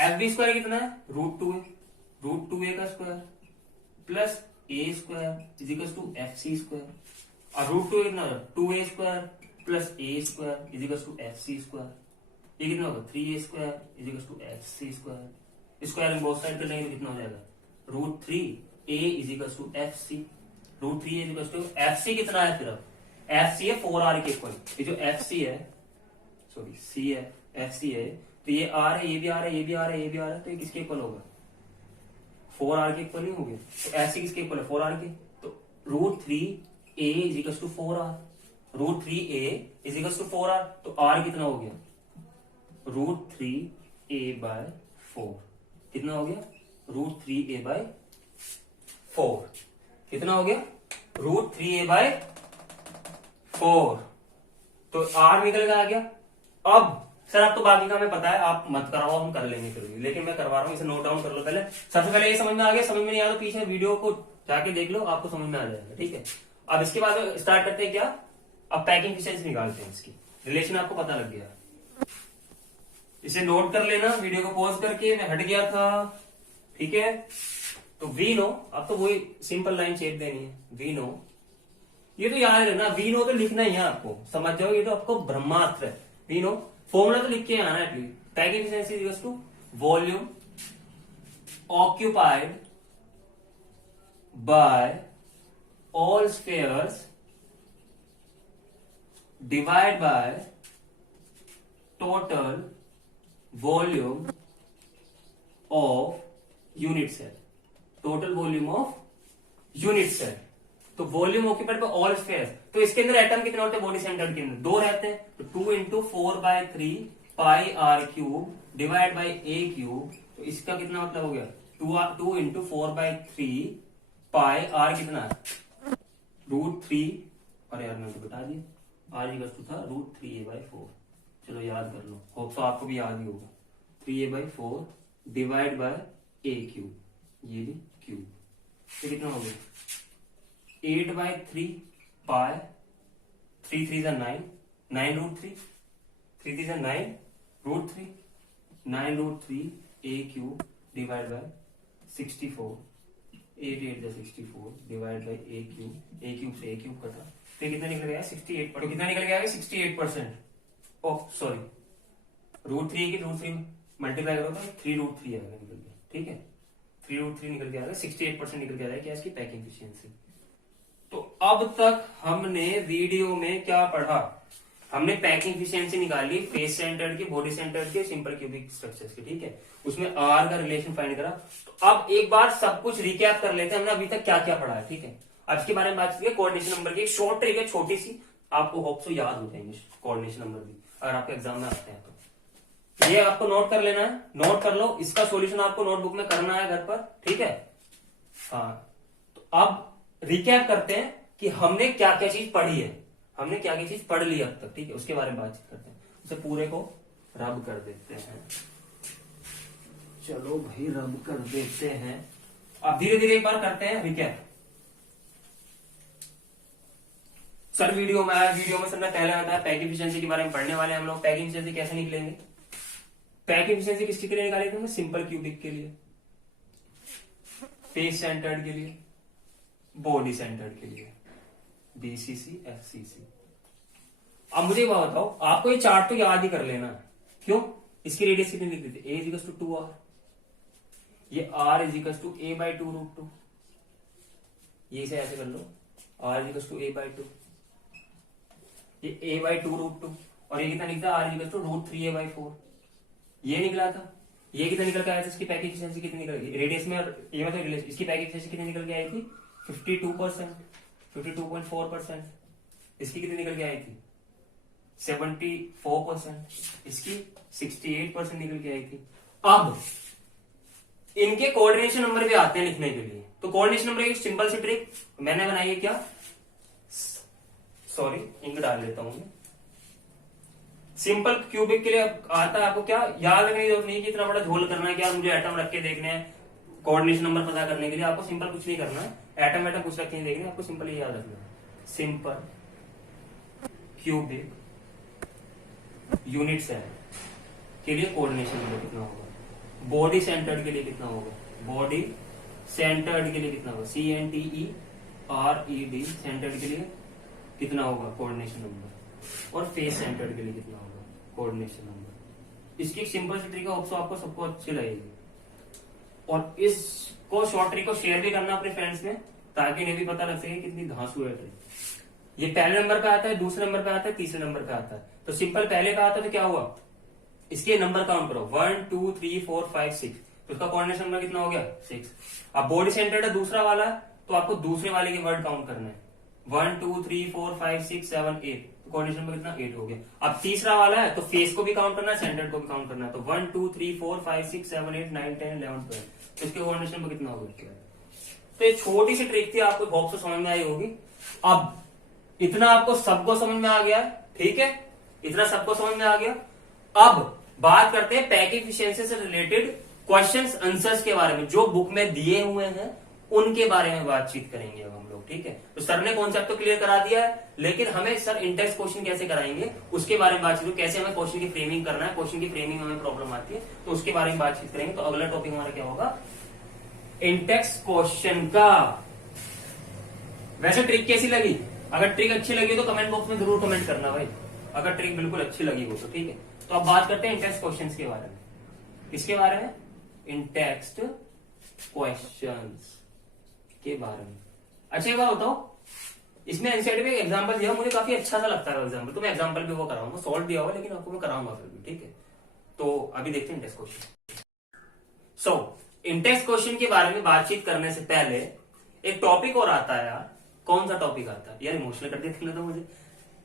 F B square कितना है, √2 है, √2a का square plus a square is equal to F C square, और √2 कितना होगा, 2a square plus a square is equal to F C square, ये कितना होगा 3a square is equal to F C square, square में both side कर लेंगे तो कितना हो जाएगा, √3a is equal to F C, √3a is equal to F C कितना है, फिर एफ सी है 4r के इक्वल, ये जो एफ सी है, सॉरी सी है, एफ सी है, तो ये आर है, ये भी आर है, ये भी आर है, ये भी आर है, तो ये किसके इक्वल होगा, 4r के इक्वल नहीं हो गया, तो एफ सी किसके इक्वल है, 4r के, तो √3a is equal to 4r, √3a is equal to 4r, तो r कितना हो गया, √3a/4, कितना हो गया, √3a/4, कितना हो गया, √3a/4, तो r निकल के आ गया। अब सर आप तो बाकी का हमें पता है, आप मत कराओ, हम कर लेंगे फिर भी, लेकिन मैं करवा रहा हूँ, इसे नोट डाउन कर लो पहले। सबसे पहले ये समझ में आ गया, समझ में नहीं आया तो पीछे वीडियो को जाके देख लो, आपको समझ में आ जाएगा, ठीक है। अब इसके बाद स्टार्ट करते हैं क्या, अब पैकिंग एफिशिएंसी निकालते हैं, इसकी रिलेशन आपको पता लग गया, इसे नोट कर लेना, वीडियो को पॉज करके, मैं हट गया था, ठीक है। तो वी नो, अब तो वही सिंपल लाइन चेक देनी है, वी नो, ये तो याद है ना, वी नो तो लिखना ही है आपको, समझ जाओ, ये तो आपको ब्रह्मास्त्र है, वी नो, फॉर्मूला तो लिख के आना at least, packing efficiency is equal to volume occupied by all spheres divide by total volume of unit cell, total volume of unit cell, तो volume occupied by all spheres, तो इसके अंदर atom कितने होते हैं, बॉडी सेंटर के अंदर 2 रहते हैं, तो 2 into 4/3 pi r cube divide by a cube, तो इसका कितना मतलब हो गया, 2 इंटू 4/3 पाई आर कितना है, √3, अरे यार मैंने तो बता दिया, आर इक्वल टू था √3a/4, चलो याद कर लो, होप तो आपको भी याद ही होगा, 3a/4 divide by a cube, ये भी क्यूब, तो कितना हो गया 8/3 पाई, 3 3 9, 9√3, 3 3 9 √3, 9√3 a cube divide bye 64, 8 8 64 divide by a cube से a क्यूब कटा, तो कितना निकल गया 68, तो कितना निकल गया 68%, ओह सॉरी, √3 की √3 मल्टीप्लाई करो तो 3√3 आएगा, निकल गया, ठीक है, 3√3 निकल के आएगा, 68% निकल के आ रहा है क्या, इसकी पैकिंग एफिशिएंसी। तो अब तक हमने वीडियो में क्या पढ़ा, हमने पैकिंग एफिशिएंसी निकाली फेस सेंटर्ड की, बॉडी सेंटर्ड की, सिंपल क्यूबिक स्ट्रक्चर्स की, ठीक है, उसमें आर का रिलेशन फाइंड करा। तो अब एक बार सब कुछ रिकैप कर लेते हैं, हमने अभी तक क्या क्या पढ़ा है, ठीक है। अब इसके बारे में बात करिए, कोऑर्डिनेशन नंबर की एक शॉर्ट ट्रिक है, छोटी सी, आपको होप सो याद हो जाएंगे कोऑर्डिनेशन नंबर भी, अगर आपके एग्जाम में आते हैं तो ये आपको नोट कर लेना है, नोट कर लो, इसका सॉल्यूशन आपको नोटबुक में करना है घर पर, ठीक है। हाँ, तो अब रिकैप करते हैं कि हमने क्या क्या चीज पढ़ी है, हमने क्या क्या चीज पढ़ ली अब तक, ठीक है, उसके बारे में बातचीत करते हैं, उसे पूरे को रब कर देते हैं, चलो भाई रब कर देते हैं। अब धीरे धीरे एक बार करते हैं रिकैप। सर वीडियो में सर ने पहले बताया पैकिंग एफिशिएंसी के बारे में पढ़ने वाले हैं हम लोग। पैकिंग एफिशिएंसी कैसे निकलेंगे, पैकिंग एफिशिएंसी किसके लिए निकालेंगे हमने, सिंपल क्यूबिक के लिए, फेस सेंटर्ड के लिए, बॉडी सेंटर्ड के लिए, बीसीसी एफसीसी। अब मुझे बात बताओ, आपको ये चार्ट तो याद ही कर लेना है, क्यों, इसकी रेडियस कितनी लिख देते, a इज टू 2r, ये r इज टू a/2√2, ये इसे ऐसे कर लो, r इज टू a/2, ये a/2√2, और ये कितना निकला, r इज टू √3a/4, ये निकला था, ये कितना निकल के आया था, इसकी पैकिंग एफिशिएंसी कितनी निकल गई रेडियस में, और ये मतलब रिलेशन, इसकी पैकिंग एफिशिएंसी कितनी निकल के आई थी 52%, 52.4%, इसकी कितनी निकल के आई थी 74%, इसकी 68% निकल के आई थी। अब इनके कोऑर्डिनेशन नंबर भी आते हैं लिखने के लिए, तो कोऑर्डिनेशन नंबर एक सिंपल सी ट्रिक मैंने बनाई है, क्या, सॉरी इंक डाल लेता हूं, सिंपल क्यूबिक के लिए आता है, आपको क्या याद रखने की जरूरत नहीं कि इतना बड़ा झोल करना है कि यार मुझे एटम रख के देखने हैं, कोऑर्डिनेशन नंबर पता करने के लिए आपको सिंपल कुछ नहीं करना है, एटम कुछ रख के नहीं देखना है, आपको सिंपल ये याद रखना है, सिंपल क्यूबिक यूनिट सेल के लिए कोऑर्डिनेशन नंबर कितना होगा, बॉडी सेंटर्ड के लिए कितना होगा, बॉडी सेंटर्ड के लिए कितना होगा, CENTERED सेंटर्ड के लिए कितना होगा कोऑर्डिनेशन नंबर, और फेस सेंटर्ड के लिए कितना होगा कोऑर्डिनेशन नंबर। इसकी एक सिंपल सी ट्रिक है, आपको सबको अच्छी लगेगी, और इसको शॉर्ट ट्रिक को शेयर भी करना अपने फ्रेंड्स में, ताकि इन्हें भी पता लग सके कितनी धांसू है ट्रिक। ये पहले नंबर पे आता है, दूसरे नंबर पे आता है, तीसरे नंबर पे आता है। तो सिंपल पहले पे आता है तो क्या हुआ, इसके नंबर काउंट करो 1 2 3 4 5 6, तो उसका कोऑर्डिनेशन नंबर कितना हो गया 6। अब बॉडी सेंटर्ड है दूसरा वाला, तो आपको दूसरे वाले के वर्ड काउंट करना है 1 2 3 4 5 6 7 8, तो कोऑर्डिनेशन नंबर कितना 8 हो गया। अब तीसरा वाला है तो फेस को भी काउंट करना है, सेंटर्ड को भी काउंट करना है, तो 1 2 3 4 5 6 7 8 9 10 11 12, तो इसके कोऑर्डिनेशन नंबर कितना हो गया। तो ये छोटी सी ट्रिक थी, आपको होप से समझ में आई होगी। अब इतना आपको सबको समझ में आ गया, ठीक है, इतना सबको समझ में आ गया। अब बात करते हैं पैक एफिशिएंसी से रिलेटेड क्वेश्चंस आंसर्स के बारे में, जो बुक में दिए हुए हैं उनके बारे में बातचीत करेंगे अब हम लोग, ठीक है। तो सर ने कॉन्सेप्ट तो क्लियर करा दिया है, लेकिन हमें सर इंटेक्स क्वेश्चन कैसे कराएंगे उसके बारे में बातचीत, कैसे हमें क्वेश्चन की फ्रेमिंग करना है, क्वेश्चन की फ्रेमिंग में हमें प्रॉब्लम आती है, तो उसके बारे में बातचीत करेंगे। तो अगला टॉपिक हमारा क्या होगा, इंटेक्स क्वेश्चन का। वैसे ट्रिक कैसी लगी, अगर ट्रिक अच्छी लगी तो कमेंट बॉक्स में जरूर कमेंट करना भाई, अगर ट्रिक बिल्कुल अच्छी लगी हो तो, ठीक है। तो अब बात करते हैं इंटेक्स क्वेश्चंस के बारे में। किसके बारे में, इंटेक्स क्वेश्चंस के बारे में। अच्छा एक बात बताओ, इसमें एनसीईआरटी में एग्जांपल दिया, मुझे काफी अच्छा सा लगता है एग्जांपल, तो मैं एग्जांपल भी वो कराऊंगा, सॉल्व दिया हुआ लेकिन आपको मैं कराऊंगा फिर भी, ठीक है। तो अभी देखते हैं इंटेक्स क्वेश्चन। सो इंटेक्स क्वेश्चन के बारे में बातचीत करने से पहले एक टॉपिक और आता है यार। कौन सा टॉपिक आता है यार, इमोशनल कर देते तो मुझे।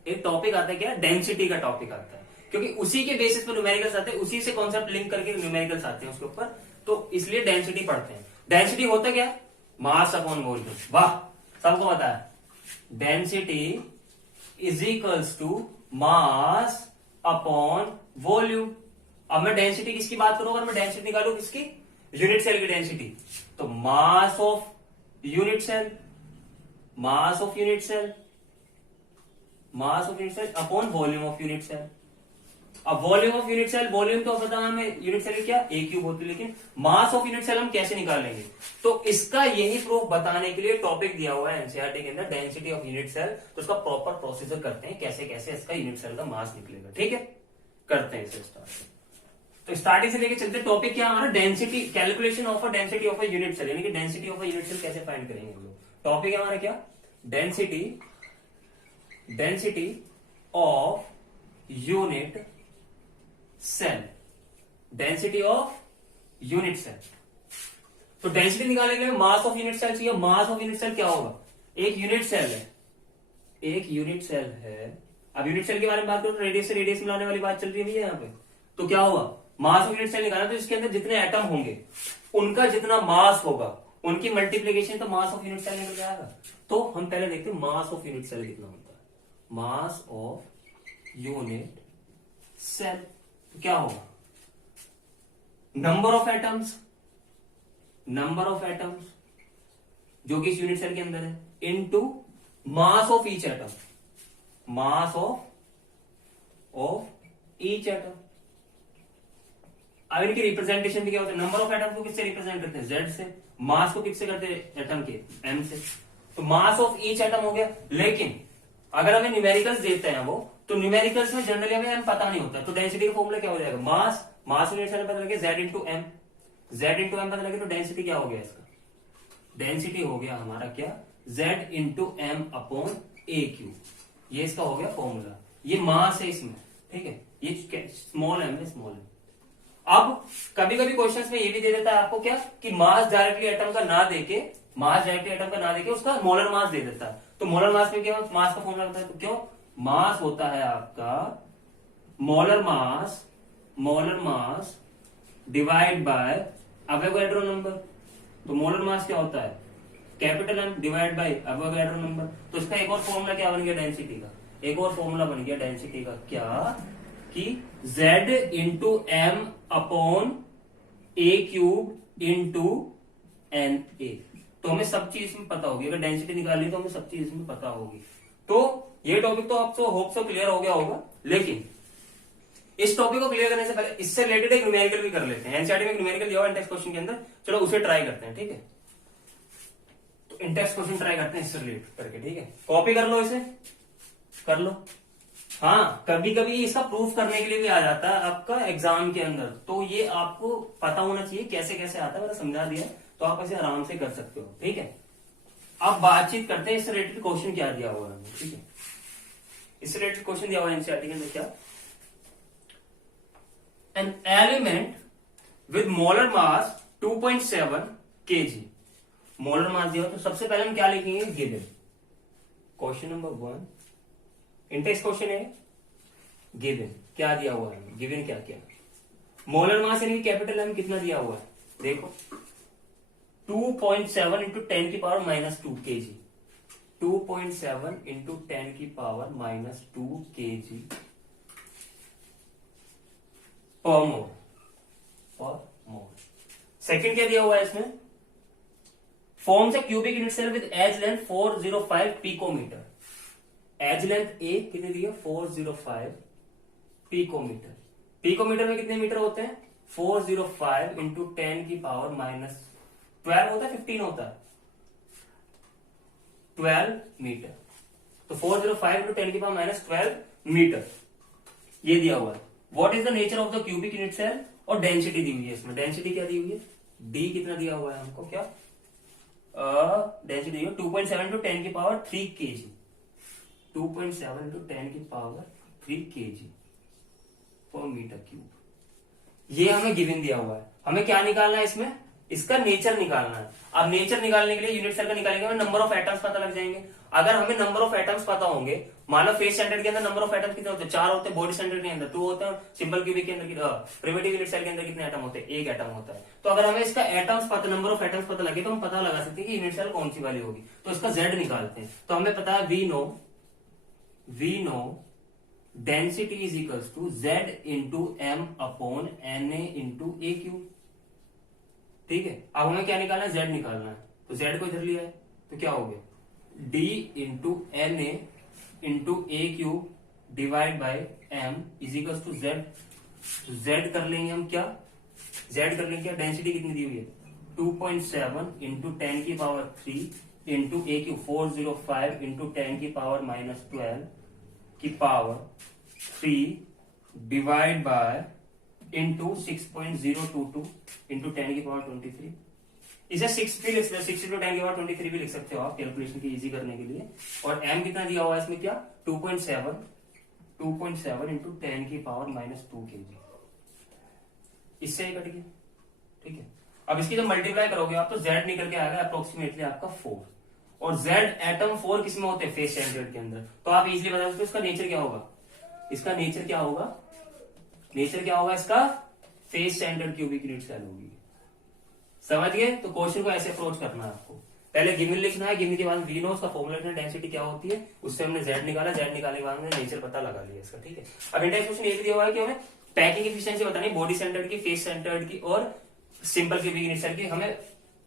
एक टॉपिक आता है क्या, डेंसिटी का टॉपिक आता है, क्योंकि उसी के बेसिस पर न्यूमेरिकल्स आते हैं, उसी से कॉन्सेप्ट लिंक करके न्यूमेरिकल्स आते हैं उसके ऊपर, तो इसलिए डेंसिटी पढ़ते हैं। डेंसिटी होता क्या, मास अपॉन वॉल्यूम। वाह, सबको पता है density is equals to mass upon volume. अब मैं डेंसिटी किसकी बात करूं, अगर मैं डेंसिटी निकालू किसकी, यूनिट सेल की डेंसिटी, तो mass of unit cell, mass of unit cell, mass of unit cell upon volume of unit cell. अब volume of unit cell, volume तो पता है हमें यूनिट सेल क्या ए क्यूब होती है, लेकिन मास ऑफ यूनिट सेल हम कैसे निकालेंगे, तो इसका यही प्रूफ बताने के लिए टॉपिक दिया हुआ है एनसीईआरटी के अंदर, डेंसिटी ऑफ यूनिट सेल। तो उसका प्रॉपर प्रोसीजर करते हैं, कैसे कैसे इसका यूनिट सेल का मास निकलेगा, ठीक है, करते हैं इसे स्टार्ट। तो स्टार्टिंग से लेके चलते, टॉपिक क्या हमारा, density, calculation of a density of a unit cell, यानी कि density of a unit cell कैसे फाइंड करेंगे हम लोग। टॉपिक है हमारा क्या, density, density of unit cell, density of unit cell. तो डेंसिटी निकालने के लिए मास ऑफ यूनिट सेल चाहिए। मास ऑफ यूनिट सेल क्या होगा, एक यूनिट सेल है, एक यूनिट सेल है। अब यूनिट सेल के बारे में बात करो तो रेडियस से रेडियस मिलाने वाली बात चल रही है भैया यहाँ पे। तो क्या हुआ, मास ऑफ यूनिट सेल निकालना, तो इसके अंदर जितने एटम होंगे उनका जितना मास होगा उनकी मल्टीप्लीकेशन, तो मास ऑफ यूनिट सेल निकल जाएगा। तो हम पहले देखते हैं मास ऑफ यूनिट सेल कितना होता है, मास ऑफ यूनिट सेल। तो क्या होगा, number of atoms, number of atoms जो कि इस यूनिट सेल के अंदर है, into mass of each atom, mass of each atom. अब इनकी रिप्रेजेंटेशन भी क्या होता है, नंबर ऑफ एटम को किससे रिप्रेजेंट करते हैं, जेड से, मास को किससे करते हैं, एटम के, एम से। तो मास ऑफ ईच एटम हो गया। लेकिन अगर हमें न्यूमेरिकल्स देते हैं वो, तो न्यूमेरिकल्स में जनरली हमें एम पता नहीं होता, तो डेंसिटी का फॉर्मूला क्या हो जाएगा, मास, मास यूनिट सेल पता लगे, Z into M, Z into M पता लगे, तो डेंसिटी क्या हो गया इसका, डेंसिटी हो गया हमारा क्या, जेड इंटू एम अपॉन ए क्यू। ये इसका हो गया फॉर्मूला। ये मास है इसमें, ठीक है, ये स्मॉल एम है, स्मॉल एम। अब कभी कभी क्वेश्चंस में ये भी दे देता है आपको क्या, कि मास डायरेक्टली एटम का ना देके, मास डायरेक्टली एटम का ना देके उसका मोलर मास दे देता है। तो मोलर मास में क्या, मास का फॉर्मूला होता है, तो क्यों, मास होता है आपका molar mass, molar mass divide by Avogadro number. तो मोलर मास क्या होता है, capital M divide by Avogadro number. तो इसका एक और फॉर्मूला क्या बन गया डेंसिटी का, एक और फॉर्मूला बन गया डेंसिटी का क्या, कि Z into M upon a cube into N A. तो हमें सब चीज इसमें पता होगी, अगर डेंसिटी निकालनी तो हमें सब चीज इसमें पता होगी। तो ये टॉपिक तो आपको होप से क्लियर हो गया होगा। लेकिन इस टॉपिक को क्लियर करने से पहले इससे रिलेटेड एक न्यूमेरिकल भी कर लेते हैं। एनसीईआरटी में एक न्यूमेरिकल दिया हुआ इंटेक्स क्वेश्चन के अंदर, चलो उसे ट्राई करते हैं, ठीक है। तो इंटेक्स क्वेश्चन ट्राई करते हैं इससे रिलेट करके, ठीक है। कॉपी कर लो, इसे कर लो। हाँ, कभी कभी इसका प्रूफ करने के लिए भी आ जाता है आपका एग्जाम के अंदर, तो ये आपको पता होना चाहिए कैसे कैसे आता है। मैंने समझा दिया, तो आप ऐसे आराम से कर सकते हो, ठीक है। अब बातचीत करते हैं इससे रिलेटेड क्वेश्चन क्या दिया हुआ है, ठीक है। इससे रिलेटेड क्वेश्चन दिया हुआ है एनसीईआरटी के अंदर क्या, an element with molar mass 2.7 kg, molar mass दिया हो तो सबसे पहले हम क्या लिखेंगे, given. Question number 1 Intex question है, गिवन क्या दिया हुआ है, गिवन क्या क्या, मोलर मास यानी कैपिटल एम कितना दिया हुआ है, देखो 2.7 इंटू 10 की पावर -2 kg, 2.7 इंटू 10 की पावर -2 kg पर मोल। सेकंड क्या दिया हुआ है इसमें, forms a cubic unit cell with edge length 405 picometre. Edge length A कितनी दी है, 405 पिकोमीटर। पिकोमीटर में कितने मीटर होते हैं, 405 इंटू 10 की पावर -12 होता है, 15 होता है, 12 मीटर। तो 405 इंटू 10 की पावर -12 मीटर ये दिया हुआ है। What is the nature of the cubic unit cell, और डेंसिटी दी हुई है इसमें। डेंसिटी क्या दी हुई है, डी कितना दिया हुआ है हमको, क्या डेंसिटी दी है 2.7 इंटू 10 की पावर 3 kg, 2.7 इंटू 10 की पावर 3 kg पर मीटर क्यूब। ये हमें गिवन दिया हुआ है, हमें क्या निकालना है इसमें, इसका नेचर निकालना है। अब नेचर निकालने के लिए यूनिट सेल का निकालेंगे, हमें नंबर ऑफ एटम्स पता लग जाएंगे। अगर हमें नंबर ऑफ एटम्स पता होंगे, मान लो फेस स्टैंडर्ड के अंदर नंबर ऑफ एटम्स कितने होते हैं, 4 होते हैं, बॉडी स्टैंडर्ड के अंदर 2 होते हैं, सिंपल क्यूबिक के अंदर प्रिमिटिव यूनिट सेल के अंदर कितने एटम होते हैं, 1 एटम होता है। तो अगर हमें इसका एटम्स पता, नंबर ऑफ एटम्स पता लगे, तो हम पता लगा सकते हैं कि यूनिट सेल कौन सी वाली होगी। तो इसका जेड निकालते हैं, तो हमें पता है we know density is equals to Z into M upon N A into a cube, ठीक है। अब हमें क्या निकालना है, जेड निकालना है, तो जेड को इधर लिया है, तो क्या हो गया, d into N A into a cube divide by M is equal to Z. Z कर लेंगे हम क्या, जेड कर लेंगे क्या, डेंसिटी कितनी दी हुई है 2.7 इंटू 10 की power 3 into a cube 405 into 10 की पावर -12 की power 3 divide by into 6.022 into 10 की पावर 23। इसे 6 भी लिख सकते हैं, 6 इंटू 10 की पावर 23 भी लिख सकते हो आप कैलकुलेशन की इजी करने के लिए। और m कितना दिया हुआ है इसमें, क्या 2.7 इंटू 10 की पावर -2 kg। इससे ही कट गया, ठीक है। अब इसकी जब मल्टीप्लाई करोगे आप, तो z निकल के आएगा अप्रोक्सीमेटली आपका 4, और z एटम 4 किसमें होते हैं, फेस स्टैंडर्ड के अंदर। तो आप इजिली बता सकते हो इसका नेचर क्या होगा, इसका नेचर क्या होगा, नेचर क्या होगा इसका, face standard cubic unit cell होगी। समझ गए, तो क्वेश्चन को ऐसे अप्रोच करना है आपको, पहले गिवन लिखना है, गिवन के बाद वी नो उसका फॉर्मूला लिखना, डेंसिटी क्या होती है, उससे हमने जेड निकाला, जेड निकालने के बाद हमने नेचर पता लगा लिया इसका, ठीक है। अब इंटेक्स क्वेश्चन ये भी दिया हुआ है कि हमें पैकिंग एफिशिएंसी बतानी, बॉडी सेंटर्ड की, फेस सेंटर्ड की और सिंपल क्यूबिक यूनिट सेल की। हमें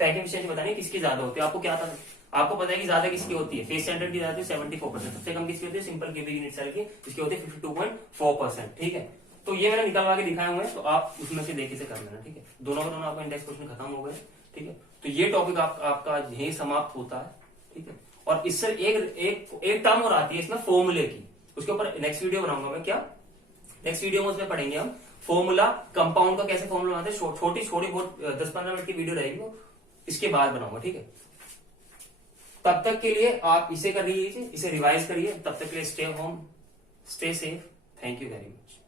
पैकिंग एफिशिएंसी बतानी किसकी ज्यादा होती है। आपको क्या था, आपको पता है कि ज्यादा किसकी होती है, फेस सेंटर्ड की ज्यादा 74%, सबसे कम किसकी होती है, सिंपल क्यूबिक यूनिट सेल की, जिसकी होती है 52.4%, ठीक है। तो ये मैंने निकलवा के दिखाए हुए हैं, तो आप उसमें से देखे से कर लेना, ठीक है। दोनों का दोनों आपका इंडेक्स क्वेश्चन खत्म हो गए, ठीक है। तो ये टॉपिक आपका यही समाप्त होता है, ठीक है। और इससे एक टर्म और आती है इसमें फॉर्मूले की, उसके ऊपर नेक्स्ट वीडियो बनाऊंगा मैं, क्या नेक्स्ट वीडियो में उसमें पढ़ेंगे हम फॉर्मूला, कंपाउंड का कैसे फॉर्मूला बनाते हैं। छोटी बहुत 10-15 मिनट की वीडियो रहेगी वो, इसके बाद बनाऊंगा, ठीक है। तब तक के लिए आप इसे कर लीजिए, इसे रिवाइज करिए, तब तक के लिए stay home, stay safe, thank you very much.